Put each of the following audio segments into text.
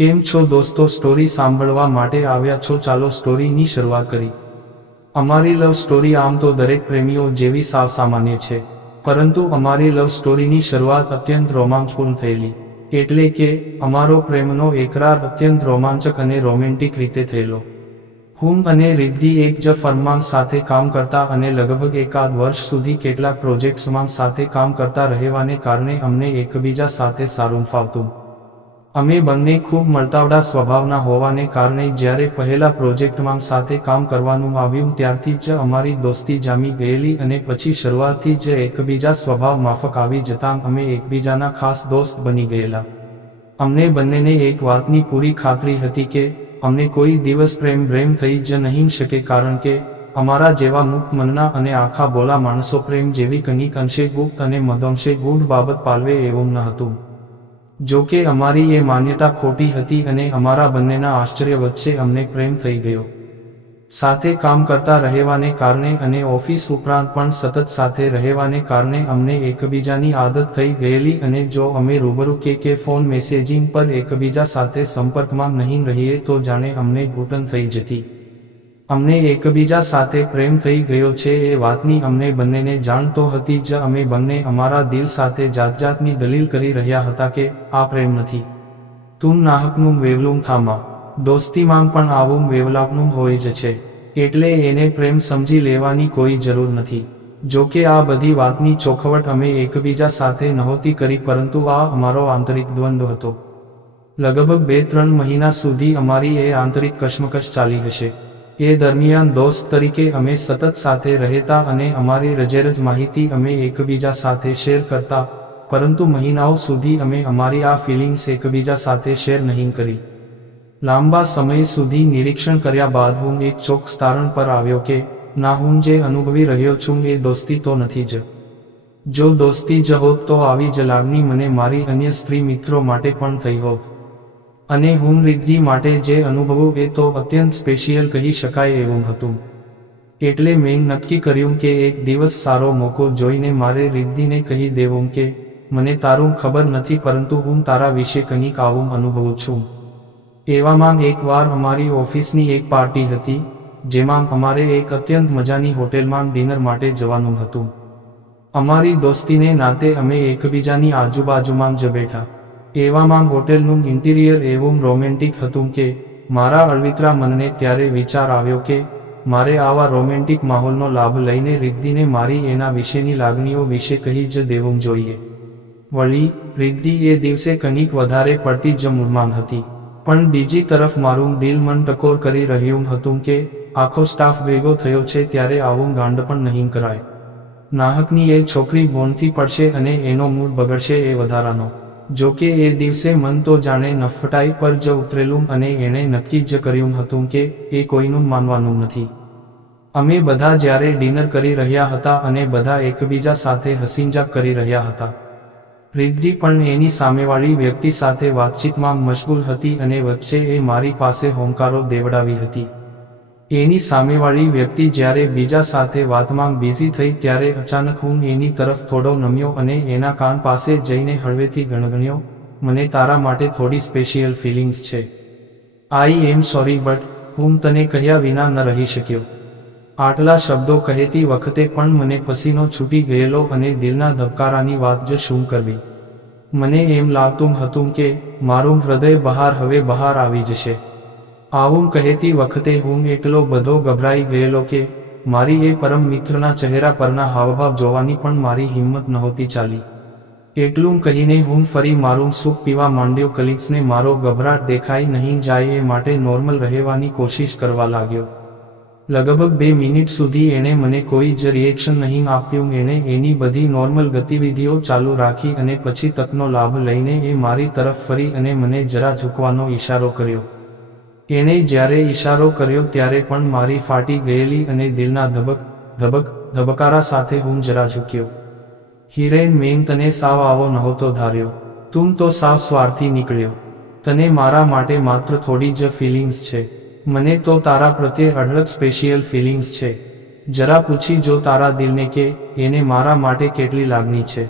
કેમ છો દોસ્તો, સ્ટોરી સાંભળવા માટે આવ્યા છો? ચાલો સ્ટોરીની શરૂઆત કરી। અમારી લવ સ્ટોરી આમ તો દરેક પ્રેમીઓ જેવી સાવ સામાન્ય છે, પરંતુ અમારી લવ સ્ટોરીની શરૂઆત અત્યંત રોમાંચપૂર્ણ થયેલી, એટલે કે અમારો પ્રેમનો એકરાર અત્યંત રોમાંચક અને રોમેન્ટિક રીતે થયેલો। હું અને રિદ્ધિ એક જ ફર્મમાં સાથે કામ કરતા અને લગભગ એકાદ વર્ષ સુધી કેટલાક પ્રોજેક્ટ્સમાં સાથે કામ કરતા રહેવાને કારણે અમને એકબીજા સાથે સારું ફાવતું। અમે બંને ખૂબ મળતાવડા સ્વભાવના હોવાને કારણે જ્યારે પહેલા પ્રોજેક્ટમાં સાથે કામ કરવાનું આવ્યું ત્યારથી જ અમારી દોસ્તી જામી ગયેલી અને પછી શરૂઆતથી જ એકબીજા સ્વભાવ માફક આવી જતાં અમે એકબીજાના ખાસ દોસ્ત બની ગયેલા। અમને બંનેને એક વાતની પૂરી ખાતરી હતી કે અમને કોઈ દિવસ પ્રેમ થઈ જ નહીં શકે, કારણ કે અમારા જેવા મુક્ત મનના અને આખા બોલા માણસો પ્રેમ જેવી કંઈક અંશે ગુપ્ત અને મદંશે ગૂઢ બાબત પાલવે એવું ન હતું। જો કે અમારી એ માન્યતા ખોટી હતી અને અમારા બંનેના આશ્ચર્ય વચ્ચે અમને પ્રેમ થઈ ગયો। સાથે કામ કરતા રહેવાને કારણે અને ઓફિસ ઉપરાંત પણ સતત સાથે રહેવાને કારણે અમને એકબીજાની આદત થઈ ગયેલી અને જો અમે રૂબરૂ કે ફોન મેસેજિંગ પર એકબીજા સાથે સંપર્કમાં નહીં રહીએ તો જાણે અમને ઘૂંટણ થઈ જતી। અમને એકબીજા સાથે પ્રેમ થઈ ગયો છે એ વાતની અમને બંનેને જાણ તો હતી જ। અમે બંને અમારા દિલ સાથે જાતની દલીલ કરી રહ્યા હતા કે આ પ્રેમ નથી, તું નાહકનું વેવલું થામા। દોસ્તીમાં પણ આવું વેવલાપનું હોય જ છે, એટલે એને પ્રેમ સમજી લેવાની કોઈ જરૂર નથી। જો કે આ બધી વાતની ચોખવટ અમે એકબીજા સાથે નહોતી કરી, પરંતુ આ અમારો આંતરિક દ્વંદ્વ હતો। લગભગ 2-3 મહિના સુધી અમારી એ આંતરિક કશમકશ ચાલી હશે। એ દરમિયાન દોસ્ત તરીકે અમે સતત સાથે રહેતા અને અમારી રજેરજ માહિતી અમે એકબીજા સાથે શેર કરતા, પરંતુ મહિનાઓ સુધી અમે અમારી આ ફિલિંગ્સ એકબીજા સાથે શેર નહીં કરી। લાંબા સમય સુધી નિરીક્ષણ કર્યા બાદ હું એક ચોક્કસ તારણ પર આવ્યો કે ના, હું જે અનુભવી રહ્યો છું એ દોસ્તી તો નથી જ। જો દોસ્તી જ હોત તો આવી જ લાગણી મને મારી અન્ય સ્ત્રી મિત્રો માટે પણ થઈ હોત, અને હું રિદ્ધિ માટે જે અનુભવું એ તો અત્યંત સ્પેશિયલ કહી શકાય એવું હતું। એટલે મેં નક્કી કર્યું કે એક દિવસ સારો મોકો જોઈને મારે રિદ્ધિને કહી દેવું કે મને તારું ખબર નથી, પરંતુ હું તારા વિશે કંઈક આવું અનુભવું છું। એવામાં એકવાર અમારી ઓફિસની એક પાર્ટી હતી, જેમાં અમારે એક અત્યંત મજાની હોટેલમાં ડિનર માટે જવાનું હતું। અમારી દોસ્તીને નાતે અમે એકબીજાની આજુબાજુમાં જ બેઠા। એવામાં હોટેલનું ઇન્ટિરિયર એવું રોમેન્ટિક હતું કે મારા અળવિતરા મનને ત્યારે વિચાર આવ્યો કે મારે આવા રોમેન્ટિક માહોલનો લાભ લઈને રિદ્ધિને મારી એના વિશેની લાગણીઓ વિશે કહી જ દેવું જોઈએ। વળી રિદ્ધિ એ દિવસે કંઈક વધારે પડતી જ મૂડમાં હતી, પણ બીજી તરફ મારું દિલ મન ટકોર કરી રહ્યું હતું કે આખો સ્ટાફ ભેગો થયો છે ત્યારે આવું ગાંડ પણ નહીં કરાય। નાહકની એ છોકરી બોનથી પડશે અને એનો મૂડ બગડશે એ વધારાનો। જો કે એ દિવસે મન તો જાણે નફટાઈ પર જ ઉતરેલું અને એણે નક્કી જ કર્યું હતું કે એ કોઈનું માનવાનું નથી। અમે બધા જ્યારે ડિનર કરી રહ્યા હતા અને બધા એકબીજા સાથે હસીમજાક કરી રહ્યા હતા, રિદ્ધિ પણ એની સામેવાળી વ્યક્તિ સાથે વાતચીતમાં મશગુલ હતી અને વચ્ચે એ મારી પાસે હોંકારો દેવડાવી હતી। એની સામેવાળી વ્યક્તિ જ્યારે બીજા સાથે વાતમાં બિઝી થઈ ત્યારે અચાનક હું એની તરફ થોડો નમ્યો અને એના કાન પાસે જઈને હળવેથી ગણગણ્યો, મને તારા માટે થોડી સ્પેશિયલ ફિલિંગ્સ છે। આઈ એમ સોરી, બટ હું તને કહ્યા વિના ન રહી શક્યો। આટલા શબ્દો કહેતી વખતે પણ મને પસીનો છૂટી ગયેલો અને દિલના ધબકારાની વાત જ શું કરવી। મને એમ લાગતું હતું કે મારું હૃદય હવે બહાર આવી જશે। આવું કહેતી વખતે હું એટલો બધો ગભરાઈ ગયેલો કે મારી એ પરમ મિત્રના ચહેરા પરના હાવભાવ જોવાની પણ મારી હિંમત નહોતી ચાલી। એટલું કહીને હું ફરી મારું સૂપ પીવા માંડ્યો। કલીગ્સને મારો ગભરાટ દેખાઈ નહીં જાય એ માટે નોર્મલ રહેવાની કોશિશ કરવા લાગ્યો। લગભગ 2 મિનિટ સુધી એણે મને કોઈ જ રિએક્શન નહીં આપ્યું। એણે એની બધી નોર્મલ ગતિવિધિઓ ચાલુ રાખી અને પછી તકનો લાભ લઈને એ મારી તરફ ફરી અને મને જરા ઝૂકવાનો ઈશારો કર્યો। એણે જ્યારે ઈશારો કર્યો ત્યારે પણ મારી ફાટી ગયેલી અને દિલના ધબકારા સાથે હું જરા ઝૂક્યો। હિરેન, મેં તને સાવ આવો નહોતો ધાર્યો, તું તો સાવ સ્વાર્થી નીકળ્યો। તને મારા માટે માત્ર થોડી જ ફિલિંગ્સ છે, મને તો તારા પ્રત્યે અઢળક સ્પેશિયલ ફિલિંગ્સ છે। જરા પૂછી જો તારા દિલને કે એને મારા માટે કેટલી લાગણી છે।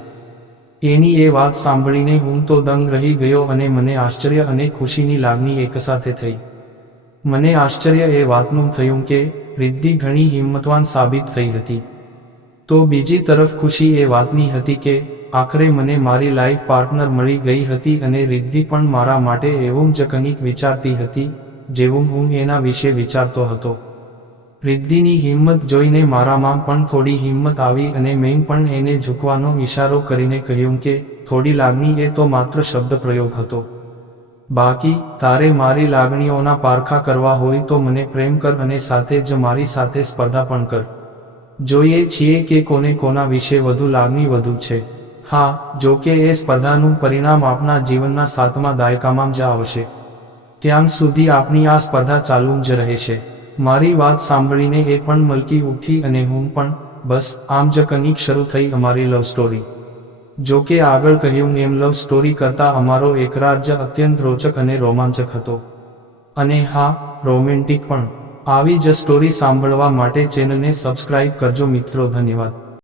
એની એ વાત સાંભળીને હું તો દંગ રહી ગયો અને મને આશ્ચર્ય અને ખુશીની લાગણી એકસાથે થઈ. મને આશ્ચર્ય એ વાતનું થયું કે રિદ્ધિ ઘણી હિંમતવાન સાબિત થઈ હતી. તો બીજી તરફ ખુશી એ વાતની હતી કે આખરે મને મારી લાઈફ પાર્ટનર મળી ગઈ હતી અને રિદ્ધિ પણ મારા માટે એવું જ કંઈક વિચારતી હતી જેવું હું એના વિશે વિચારતો હતો. રિદ્ધિની હિંમત જોઈને મારામાં પણ થોડી હિંમત આવી અને મેં પણ એને ઝૂકવાનો ઈશારો કરીને કહ્યું કે થોડી લાગણી એ તો માત્ર શબ્દ પ્રયોગ હતો. બાકી તારે મારી લાગણીઓના પારખા કરવા હોય તો મને પ્રેમ કર અને સાથે જ મારી સાથે સ્પર્ધા પણ કર. જોઈએ છીએ કે કોને કોના વિશે વધુ લાગણી વધુ છે. હા, જો કે એ સ્પર્ધાનું પરિણામ આપણા જીવનના 7મા દાયકામાં જ આવશે. ત્યાં સુધી આપણી આ સ્પર્ધા ચાલુ જ રહેશે. મારી વાત સાંભળીને એ પણ મલકી ઉઠી અને હું પણ. બસ આમ જ કંઈક શરૂ થઈ અમારી લવ સ્ટોરી. જો કે આગળ કહ્યું એમ લવ સ્ટોરી કરતાં અમારો એકરાર જ અત્યંત રોચક અને રોમાંચક હતો. અને હા, રોમેન્ટિક પણ. આવી જ સ્ટોરી સાંભળવા માટે ચેનલને સબસ્ક્રાઇબ કરજો મિત્રો. ધન્યવાદ.